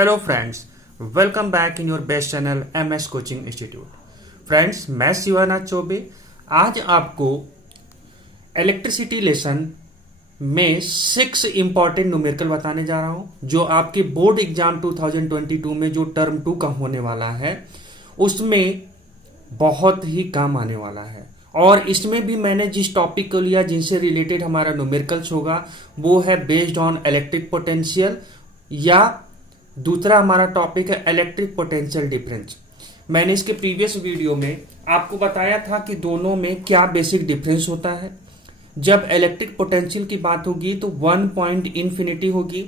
Hello friends, welcome back in your best channel MS coaching institute. Friends, मैं शिवानाथ चौबे आज आपको electricity lesson में 6 important numerical बताने जा रहा हूं जो आपके बोर्ड एग्जाम 2022 में जो टर्म 2 का होने वाला है उसमें बहुत ही काम आने वाला है। और इसमें भी मैंने जिस टॉपिक को लिया जिनसे रिलेटेड हमारा न्यूमेरिकल्स होगा वो है बेस्ड ऑन इलेक्ट्रिक पोटेंशियल, या दूसरा हमारा टॉपिक है इलेक्ट्रिक पोटेंशियल डिफरेंस। मैंने इसके प्रीवियस वीडियो में आपको बताया था कि दोनों में क्या बेसिक डिफरेंस होता है। जब इलेक्ट्रिक पोटेंशियल की बात होगी तो 1 पॉइंट इन्फिनिटी होगी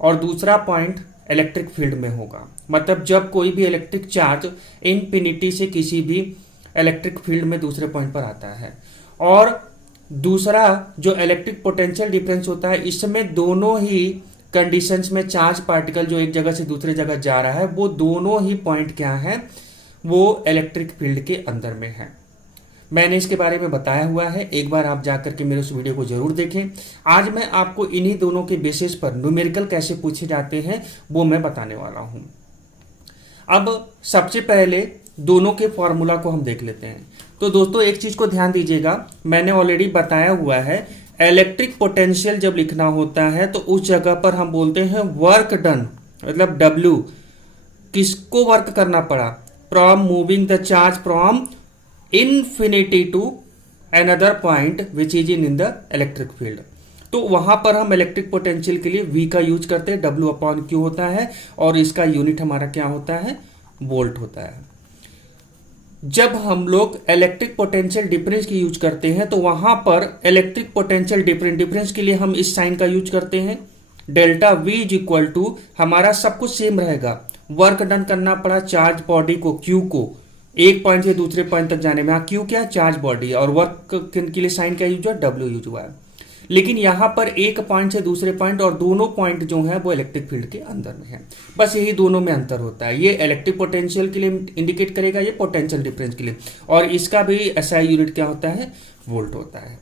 और दूसरा पॉइंट इलेक्ट्रिक फील्ड में होगा। मतलब जब कोई भी इलेक्ट्रिक चार्ज इन्फिनिटी से किसी भी इलेक्ट्रिक फील्ड में दूसरे पॉइंट पर आता है, और दूसरा जो इलेक्ट्रिक पोटेंशियल डिफरेंस होता है इसमें दोनों ही कंडीशंस में चार्ज पार्टिकल जो एक जगह से दूसरे जगह जा रहा है वो दोनों ही पॉइंट क्या है, वो इलेक्ट्रिक फील्ड के अंदर में है। मैंने इसके बारे में बताया हुआ है, एक बार आप जाकर के मेरे उस वीडियो को जरूर देखें। आज मैं आपको इन्हीं दोनों के बेसिस पर न्यूमेरिकल कैसे पूछे जाते हैं वो मैं बताने वाला हूं। अब सबसे पहले दोनों के फॉर्मूला को हम देख लेते हैं। तो दोस्तों एक चीज को ध्यान दीजिएगा, मैंने ऑलरेडी बताया हुआ है इलेक्ट्रिक पोटेंशियल जब लिखना होता है तो उस जगह पर हम बोलते हैं वर्क डन, मतलब W। किसको वर्क करना पड़ा? From moving the charge from infinity to another point which is in the electric field. तो वहां पर हम इलेक्ट्रिक पोटेंशियल के लिए V का यूज करते हैं, W/Q होता है, और इसका यूनिट हमारा क्या होता है? वोल्ट होता है। जब हम लोग इलेक्ट्रिक पोटेंशियल डिफरेंस की यूज करते हैं तो वहां पर इलेक्ट्रिक पोटेंशियल डिफरेंस के लिए हम इस साइन का यूज करते हैं, delta V is equal to, हमारा सब कुछ सेम रहेगा। वर्क डन करना पड़ा चार्ज बॉडी को, Q को, एक पॉइंट से दूसरे पॉइंट तक जाने में। Q क्या? Charge body. और वर्क के लिए साइन क्या यूज हुआ? W यूज हुआ है। लेकिन यहां पर एक पॉइंट से दूसरे पॉइंट, और दोनों पॉइंट जो है वो इलेक्ट्रिक फील्ड के अंदर में है। बस यही दोनों में अंतर होता है। ये इलेक्ट्रिक पोटेंशियल के लिए इंडिकेट करेगा, ये पोटेंशियल डिफरेंस के लिए, और इसका भी SI यूनिट क्या होता है? वोल्ट होता है।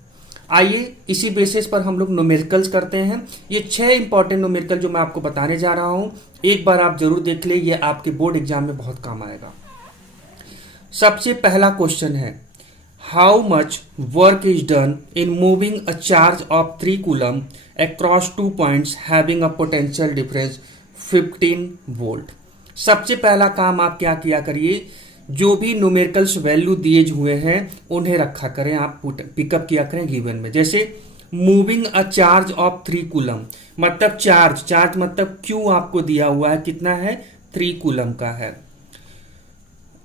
आइए इसी बेसिस पर हम लोग न्यूमेरिकल्स करते हैं। ये 6 इंपॉर्टेंट न्यूमेरिकल जो मैं आपको बताने जा रहा हूं, एक बार आप जरूर देख ले, ये आपके बोर्ड एग्जाम में बहुत काम आएगा। सबसे पहला क्वेश्चन है, how much work is done in moving a charge of 3 coulomb across 2 points having a potential difference 15 volt। सबसे पहला काम आप क्या किया करिए, जो भी न्यूमेरिकल्स वैल्यू दिए हुए हैं उन्हें रखा करें, आप पिकअप किया करें गिवन में। जैसे moving a charge of 3 coulomb, मतलब चार्ज मतलब Q आपको दिया हुआ है, कितना है? 3 कूलम का है।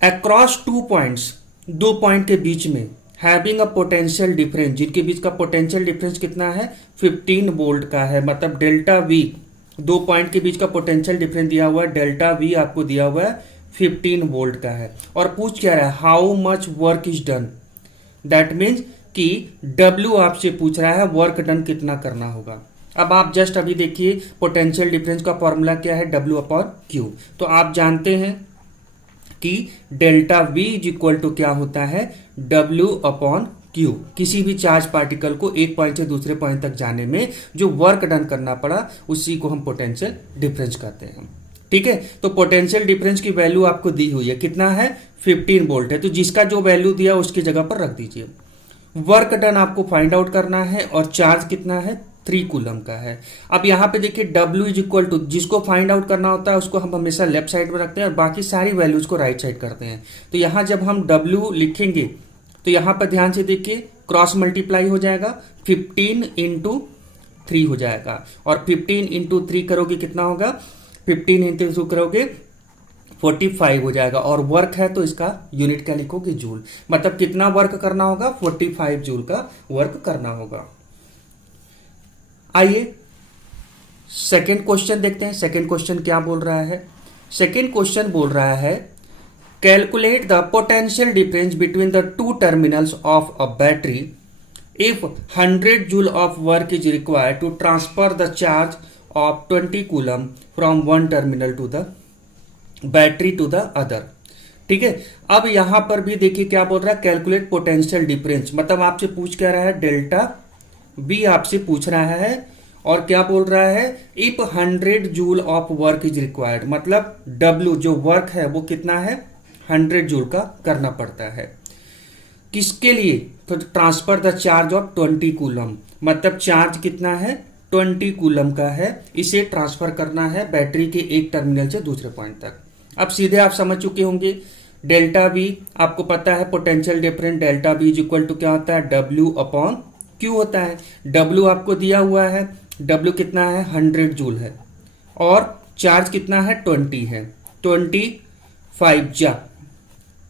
अक्रॉस 2 पॉइंट्स, 2 पॉइंट के बीच में, हैविंग अ पोटेंशियल डिफरेंस, जिनके बीच का पोटेंशियल डिफरेंस कितना है? 15 वोल्ट का है। मतलब डेल्टा V, 2 पॉइंट के बीच का पोटेंशियल डिफरेंस दिया हुआ है, डेल्टा V आपको दिया हुआ है 15 वोल्ट का है। और पूछ क्या रहा है? How much work is done. That means कि W आपसे पूछ रहा है वर्क डन कितना करना होगा। अब आप जस्ट अभी देखिए पोटेंशियल डिफरेंस का फॉर्मूला क्या है? W/Q। तो आप जानते हैं कि delta V is equal to क्या होता है? W/Q। किसी भी चार्ज पार्टिकल को एक पॉइंट से दूसरे पॉइंट तक जाने में जो वर्क डन करना पड़ा उसी को हम पोटेंशियल डिफरेंस कहते हैं। ठीक है, तो पोटेंशियल डिफरेंस की वैल्यू आपको दी हुई है, कितना है? 15 वोल्ट है। तो जिसका जो वैल्यू दिया उसकी जगह पर रख दीजिए। वर्क डन आपको फाइंड आउट करना है, और चार्ज कितना है? 3 कूलम का है। अब यहां पे देखिए W इज इक्वल टू, जिसको फाइंड आउट करना होता है उसको हम हमेशा लेफ्ट साइड में रखते हैं और बाकी सारी वैल्यूज को राइट साइड करते हैं। तो यहां जब हम W लिखेंगे तो यहां पर ध्यान से देखिए क्रॉस मल्टीप्लाई हो जाएगा, 15 इंटू 3 हो जाएगा, और 15 इंटू 3 करोगे कितना होगा? 15 इंटू 2 करोगे 45 हो जाएगा। और वर्क है तो इसका यूनिट क्या लिखोगे? जूल। मतलब कितना वर्क करना होगा? 45 जूल का वर्क करना होगा। आइए सेकेंड क्वेश्चन देखते हैं। सेकेंड क्वेश्चन क्या बोल रहा है? सेकेंड क्वेश्चन बोल रहा है, calculate the potential difference between the 2 terminals of a battery if 100 joule of work is required to transfer the charge of 20 coulomb from one terminal to the battery to the other. ठीक है, अब यहां पर भी देखिए क्या बोल रहा है? कैलकुलेट पोटेंशियल डिफरेंस, मतलब आपसे पूछ क्या रहा है? डेल्टा V आपसे पूछ रहा है और क्या बोल रहा है, if 100 joule of work is required, मतलब W जो वर्क है वो कितना है, 100 जूल का करना पड़ता है। किसके लिए, तो transfer the charge of 20 coulomb, मतलब चार्ज कितना है, 20 कूलम का है, इसे ट्रांसफर करना है बैटरी के एक टर्मिनल से दूसरे पॉइंट तक। अब सीधे आप समझ चुके होंगे, डेल्टा वी आपको पता है potential difference, delta v is equal to क्या होता है, W अपॉन Q होता है। W आपको दिया हुआ है, W कितना है, 100 जूल है, और चार्ज कितना है, 20 है, 25 जा,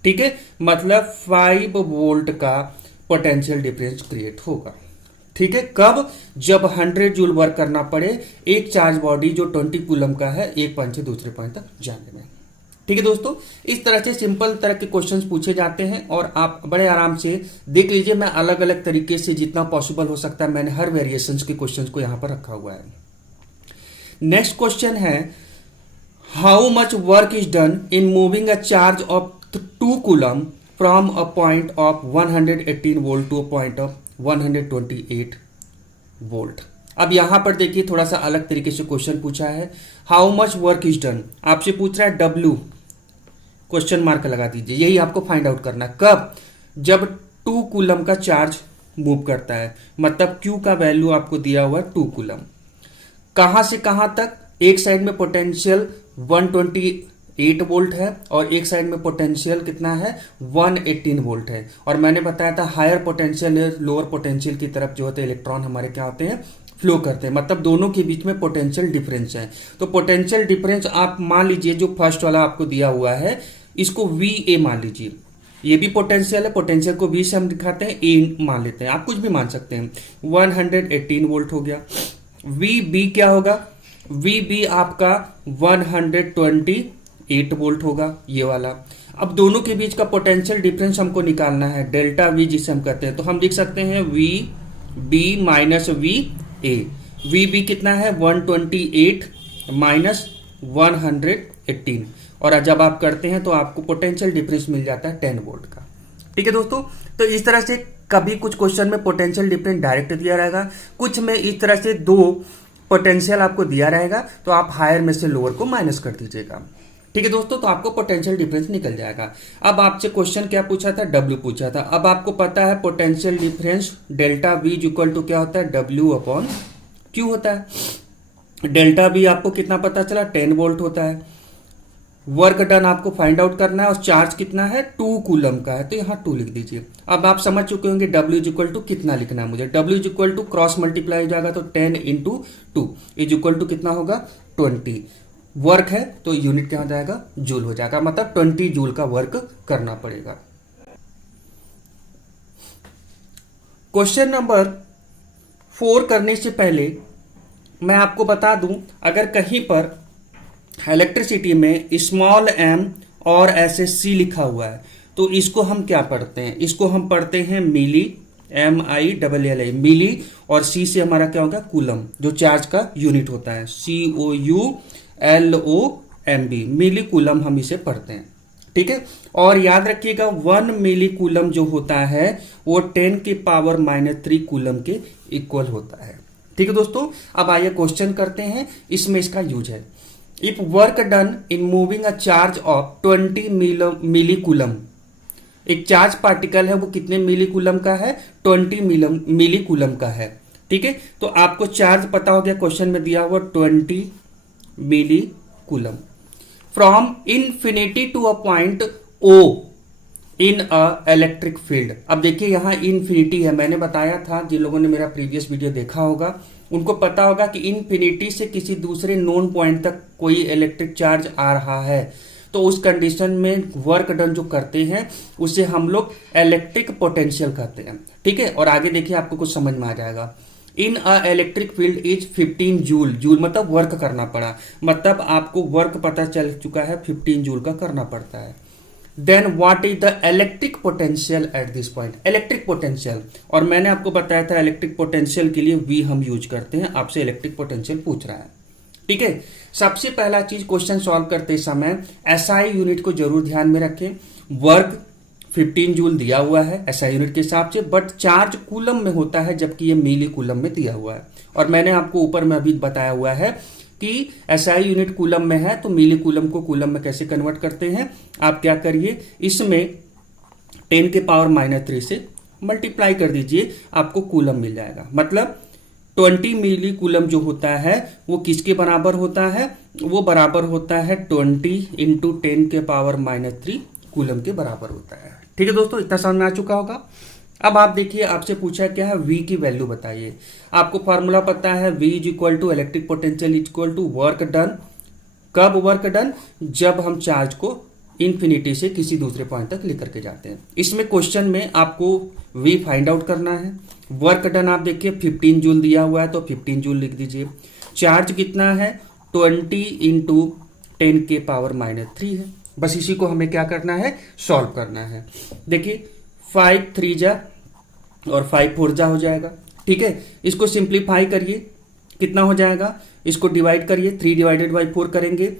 ठीक है, मतलब 5 वोल्ट का पोटेंशियल डिफरेंस क्रिएट होगा। ठीक है, कब, जब 100 जूल वर्क करना पड़े एक चार्ज बॉडी जो 20 कूलम का है एक पॉइंट से दूसरे पॉइंट तक जाने में। ठीक है दोस्तों, इस तरह से सिंपल तरह के क्वेश्चंस पूछे जाते हैं और आप बड़े आराम से देख लीजिए। मैं अलग अलग तरीके से जितना पॉसिबल हो सकता है मैंने हर वेरिएशंस के क्वेश्चंस को यहां पर रखा हुआ है। नेक्स्ट क्वेश्चन है, how much work is done in moving a charge of 2 coulomb from a point of 118 volt to a point of 128 volt. अब यहां पर देखिए थोड़ा सा अलग तरीके से क्वेश्चन पूछा है, how much work is done, आपसे पूछ रहा है W, क्वेश्चन मार्क लगा दीजिए, यही आपको फाइंड आउट करना। कब, जब 2 कूलम का चार्ज मूव करता है, मतलब Q का वैल्यू आपको दिया हुआ है 2 कूलम, कहां से कहां तक, एक साइड में पोटेंशियल 128 वोल्ट है और एक साइड में पोटेंशियल कितना है, 118 वोल्ट है। और मैंने बताया था हायर पोटेंशियल लोअर पोटेंशियल की तरफ जो होते हैं इलेक्ट्रॉन हमारे क्या होते हैं, फ्लो करते हैं, मतलब दोनों के बीच में पोटेंशियल डिफरेंस है। तो पोटेंशियल डिफरेंस आप मान लीजिए जो फर्स्ट वाला आपको दिया हुआ है इसको VA मान लीजिए, ये भी पोटेंशियल है, पोटेंशियल को V से हम दिखाते हैं, A मान लेते हैं, आप कुछ भी मान सकते हैं, 118 वोल्ट हो गया। VB क्या होगा, VB आपका 128 वोल्ट होगा, ये वाला। अब दोनों के बीच का पोटेंशियल डिफरेंस हमको निकालना है, डेल्टा V जिसे हम कहते हैं, तो हम लिख सकते हैं VB माइनस VA। VB कितना है, 128 माइनस 118, और जब आप करते हैं तो आपको पोटेंशियल डिफरेंस मिल जाता है 10 वोल्ट का। ठीक है दोस्तों, तो इस तरह से कभी कुछ क्वेश्चन में पोटेंशियल डिफरेंस डायरेक्ट दिया रहेगा, कुछ में इस तरह से 2 पोटेंशियल आपको दिया रहेगा, तो आप हायर में से लोअर को माइनस कर दीजिएगा। ठीक है दोस्तों, तो आपको पोटेंशियल डिफरेंस निकल जाएगा। अब आपसे क्वेश्चन क्या पूछा था, W पूछा था। अब आपको पता है potential difference delta V equal to क्या होता है, W अपॉन Q होता है। डेल्टा V आपको कितना पता चला, 10 वोल्ट होता है। वर्क डन आपको फाइंड आउट करना है और चार्ज कितना है, 2 कूलम का है, तो यहाँ 2 लिख दीजिए। अब आप समझ चुके होंगे W इज इक्वल टू कितना लिखना है मुझे, W is equal to cross multiply हो जाएगा, तो 10 इंटू 2 इज इक्वल टू कितना होगा, 20। वर्क है तो यूनिट क्या हो जाएगा, जूल हो जाएगा, मतलब 20 जूल का वर्क करना पड़ेगा। क्वेश्चन नंबर 4 करने से पहले मैं आपको बता दूं, अगर कहीं पर इलेक्ट्रिसिटी में स्मॉल m और ऐसे C लिखा हुआ है तो इसको हम क्या पढ़ते हैं, इसको हम पढ़ते हैं मिली, MILLI मिली, और C से हमारा क्या होगा, कूलम, जो चार्ज का यूनिट होता है, COULOMB, मिली कूलम हम इसे पढ़ते हैं। ठीक है, और याद रखिएगा 1 मिली कूलम जो होता है वो 10 की पावर -3 कूलम के इक्वल होता है। ठीक है दोस्तों, अब आइए क्वेश्चन करते हैं, इसमें इसका यूज है। If work done in moving a charge of 20 milli coulomb, एक चार्ज पार्टिकल है वो कितने मिली कूलम का है, 20 मिली कूलम का है। ठीक है, तो आपको चार्ज पता हो गया, क्वेश्चन में दिया हुआ 20 milli coulomb from infinity to a point O in a electric field. अब देखिए यहाँ इन्फिनिटी है, मैंने बताया था, जिन लोगों ने मेरा प्रीवियस वीडियो देखा होगा उनको पता होगा कि इन्फिनिटी से किसी दूसरे नोन पॉइंट तक कोई इलेक्ट्रिक चार्ज आ रहा है, तो उस कंडीशन में वर्क डन जो करते हैं उसे हम लोग इलेक्ट्रिक पोटेंशियल कहते हैं। ठीक है, और आगे देखिए आपको कुछ समझ में आ जाएगा। In a electric field is 15 joule, joule मतलब वर्क करना पड़ा, मतलब आपको वर्क पता चल चुका है 15 जूल का करना पड़ता है। Then what is the electric potential at this point, electric potential, और मैंने आपको बताया था इलेक्ट्रिक पोटेंशियल के लिए V हम यूज करते हैं, आपसे इलेक्ट्रिक पोटेंशियल पूछ रहा है। ठीक है, सबसे पहला चीज क्वेश्चन सॉल्व करते समय SI यूनिट को जरूर ध्यान में रखें। वर्क 15 जूल दिया हुआ है SI यूनिट के हिसाब से, बट चार्ज कूलम में होता है जबकि ये मिली कूलम में दिया हुआ है, और मैंने आपको ऊपर में अभी बताया हुआ है कि एसआई यूनिट कूलम में है तो मिली कूलम को कूलम में कैसे कन्वर्ट करते हैं। आप क्या करिए, इसमें 10 के पावर -3 से मल्टीप्लाई कर दीजिए, आपको कूलम मिल जाएगा। मतलब 20 मिली कूलम जो होता है वो किसके बराबर होता है, वो बराबर होता है 20 इंटू 10 के पावर -3 कूलम के बराबर होता है। ठीक है दोस्तों, इतना समझ में आ चुका होगा। अब आप देखिए, आपसे पूछा क्या है, V की वैल्यू बताइए। आपको फॉर्मूला पता है, V is equal to electric potential is equal to work done. कब वर्क डन, जब हम चार्ज को इन्फिनिटी से किसी दूसरे पॉइंट तक लेकर के जाते हैं। इसमें क्वेश्चन में आपको V फाइंड आउट करना है। वर्क डन आप देखिए 15 जूल दिया हुआ है तो 15 जूल लिख दीजिए। चार्ज कितना है, 20 इंटू 10 के पावर -3 है। बस इसी को हमें क्या करना है, सॉल्व करना है। देखिए 5 3 जा और 5 4 जा हो जाएगा। ठीक है, इसको सिंप्लीफाई करिए, कितना हो जाएगा, इसको डिवाइड करिए, 3 डिवाइडेड बाई 4 करेंगे,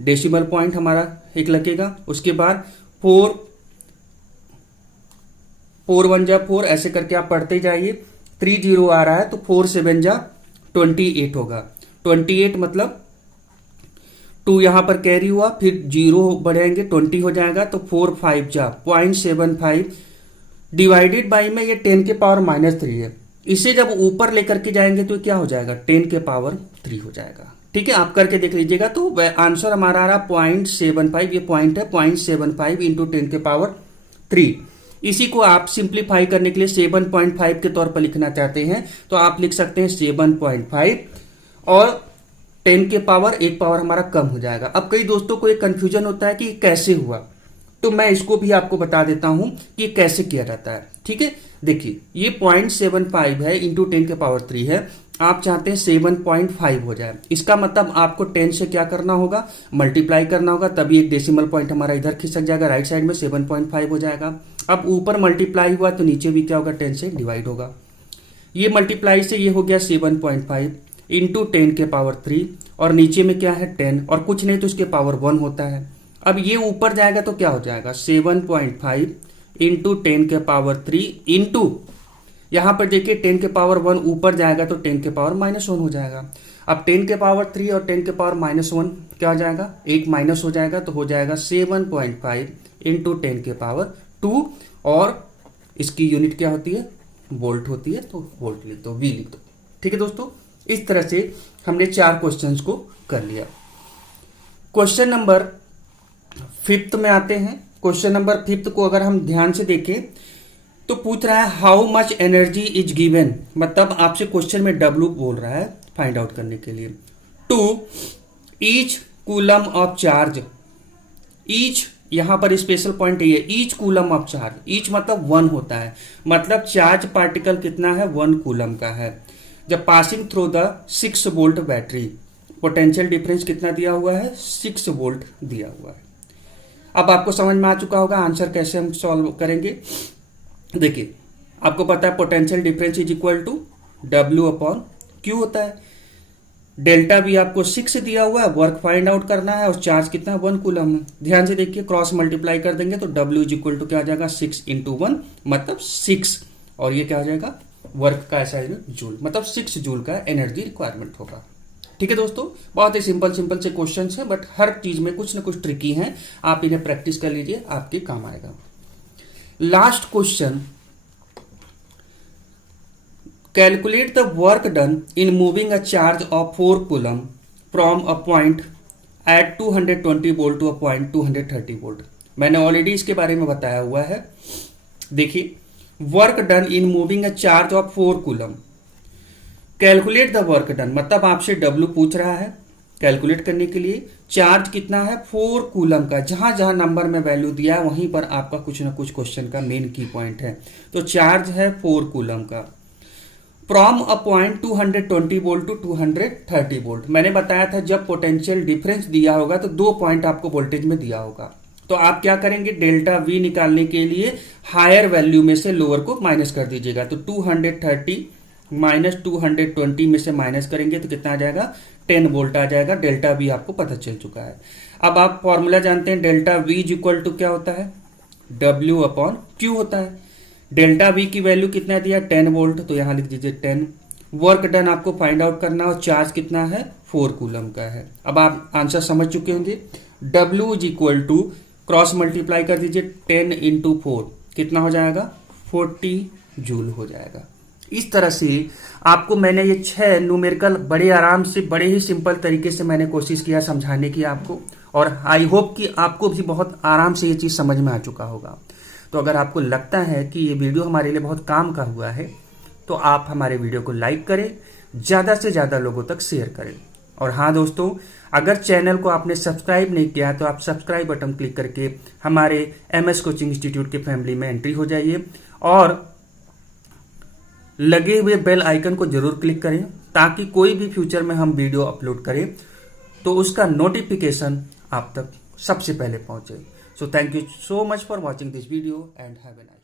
डेसिमल पॉइंट हमारा एक लगेगा। उसके बाद 4 1 जा 4, ऐसे करके आप पढ़ते जाइए। 3 0 आ रहा है तो 4 7 जा 28 होगा। 28 मतलब 2 यहां पर कैरी हुआ, फिर 0 बढ़ाएंगे 20 हो जाएगा तो 4 5 जा 0.75 डिवाइडेड बाई में ये 10 के पावर -3 है। इसे जब ऊपर लेकर के जाएंगे तो क्या हो जाएगा, 10 के पावर 3 हो जाएगा। ठीक है, आप करके देख लीजिएगा। तो आंसर हमारा आ रहा 0.75, ये पॉइंट है 0.75 इंटू 10 के पावर 3। इसी को आप सिंप्लीफाई करने के लिए 7.5 के तौर पर लिखना चाहते हैं तो आप लिख सकते हैं 7.5 और 10 के पावर एक पावर हमारा कम हो जाएगा। अब कई दोस्तों को एक कंफ्यूजन होता है कि कैसे हुआ, तो मैं इसको भी आपको बता देता हूं कि कैसे किया जाता है। ठीक है, देखिए ये 0.75 है इंटू 10 के पावर 3 है, आप चाहते हैं 7.5 हो जाए। इसका मतलब आपको 10 से क्या करना होगा, मल्टीप्लाई करना होगा, तभी एक डेसिमल पॉइंट हमारा इधर खिसक जाएगा, राइट साइड में 7.5 हो जाएगा। अब ऊपर मल्टीप्लाई हुआ तो नीचे भी क्या होगा, 10 से डिवाइड होगा। ये मल्टीप्लाई से ये हो गया 7.5 इंटू 10 के पावर 3 और नीचे में क्या है 10 और कुछ नहीं तो इसके पावर 1 होता है। अब ये ऊपर जाएगा तो क्या हो जाएगा 7.5 इंटू 10 के पावर 3 इंटू यहां पर देखिए 10 के पावर 1 ऊपर जाएगा तो 10 के पावर -1 हो जाएगा। अब 10 के पावर 3 और 10 के पावर -1 क्या हो जाएगा, एक माइनस हो जाएगा तो हो जाएगा 7.5 इंटू 10 के पावर 2 और इसकी यूनिट क्या होती है, वोल्ट होती है, तो वोल्ट लिख दो, V लिख दो। ठीक है दोस्तों, इस तरह से हमने 4 क्वेश्चंस को कर लिया। क्वेश्चन नंबर 5 में आते हैं। क्वेश्चन नंबर 5 को अगर हम ध्यान से देखें तो पूछ रहा है how much energy is given, मतलब आपसे क्वेश्चन में W बोल रहा है फाइंड आउट करने के लिए। To each coulomb of charge, each यहां पर स्पेशल पॉइंट ये, each coulomb of charge, each मतलब 1 होता है, मतलब चार्ज पार्टिकल कितना है, 1 कूलम का है। जब passing through the 6 volt battery, potential difference कितना दिया हुआ है, 6 वोल्ट दिया हुआ है। अब आपको समझ में आ चुका होगा आंसर कैसे हम सॉल्व करेंगे। देखिए आपको पता है potential difference is equal to W upon Q होता है। डेल्टा भी आपको 6 दिया हुआ है, वर्क फाइंड आउट करना है और चार्ज कितना है, 1 कूलम है। ध्यान से देखिए क्रॉस मल्टीप्लाई कर देंगे तो W इज इक्वल टू क्या आ जाएगा, 6 इंटू 1 मतलब 6 और ये क्या हो जाएगा, वर्क का ऐसा जूल, मतलब 6 जूल का एनर्जी रिक्वायरमेंट होगा। ठीक है दोस्तों, बहुत ही सिंपल से क्वेश्चन है, बट हर चीज में कुछ ना कुछ ट्रिकी है, आप इन्हें प्रैक्टिस कर लीजिए, आपके काम आएगा। Last question, calculate the work done in moving a charge of 4 coulomb from a point at 220 volt to a point 230 volt. मैंने ऑलरेडी इसके बारे में बताया हुआ है। देखिए work done in moving a charge of 4 coulomb, calculate the work done मतलब आपसे W पूछ रहा है कैलकुलेट करने के लिए। चार्ज कितना है, 4 कूलम का, जहां जहां नंबर में वैल्यू दिया है वहीं पर आपका कुछ ना कुछ क्वेश्चन का मेन की पॉइंट है। तो चार्ज है 4 कूलम का from a point 220 volt to 230 volt. मैंने बताया था जब पोटेंशियल डिफरेंस दिया होगा तो 2 पॉइंट आपको वोल्टेज में दिया होगा, तो आप क्या करेंगे, डेल्टा V निकालने के लिए हायर वैल्यू में से लोअर को माइनस कर दीजिएगा। तो 230 माइनस 220 में से माइनस करेंगे तो कितना आ जाएगा, 10 वोल्ट आ जाएगा। डेल्टा V आपको पता चल चुका है। अब आप फॉर्मूला जानते हैं, delta V is equal to क्या होता है, W अपॉन Q होता है। डेल्टा V की वैल्यू कितना दिया, 10 वोल्ट, तो यहां लिख दीजिए 10 वर्क डन आपको फाइंड आउट करना और चार्ज कितना है 4 कूलम का है। अब आप आंसर समझ चुके होंगे। W is equal to cross multiply कर दीजिए 10 इंटू 4 कितना हो जाएगा 40 जूल हो जाएगा। इस तरह से आपको मैंने ये 6 न्यूमेरिकल बड़े आराम से बड़े ही सिंपल तरीके से मैंने कोशिश किया समझाने की आपको, और आई होप कि आपको भी बहुत आराम से ये चीज़ समझ में आ चुका होगा। तो अगर आपको लगता है कि ये वीडियो हमारे लिए बहुत काम का हुआ है तो आप हमारे वीडियो को लाइक करें, ज़्यादा से ज़्यादा लोगों तक शेयर करें। और हाँ दोस्तों, अगर चैनल को आपने सब्सक्राइब नहीं किया तो आप सब्सक्राइब बटन क्लिक करके हमारे MS कोचिंग इंस्टीट्यूट की फैमिली में एंट्री हो जाइए और लगे हुए बेल आइकन को जरूर क्लिक करें ताकि कोई भी फ्यूचर में हम वीडियो अपलोड करें तो उसका नोटिफिकेशन आप तक सबसे पहले पहुंचे। So thank you so much for watching this video and have a nice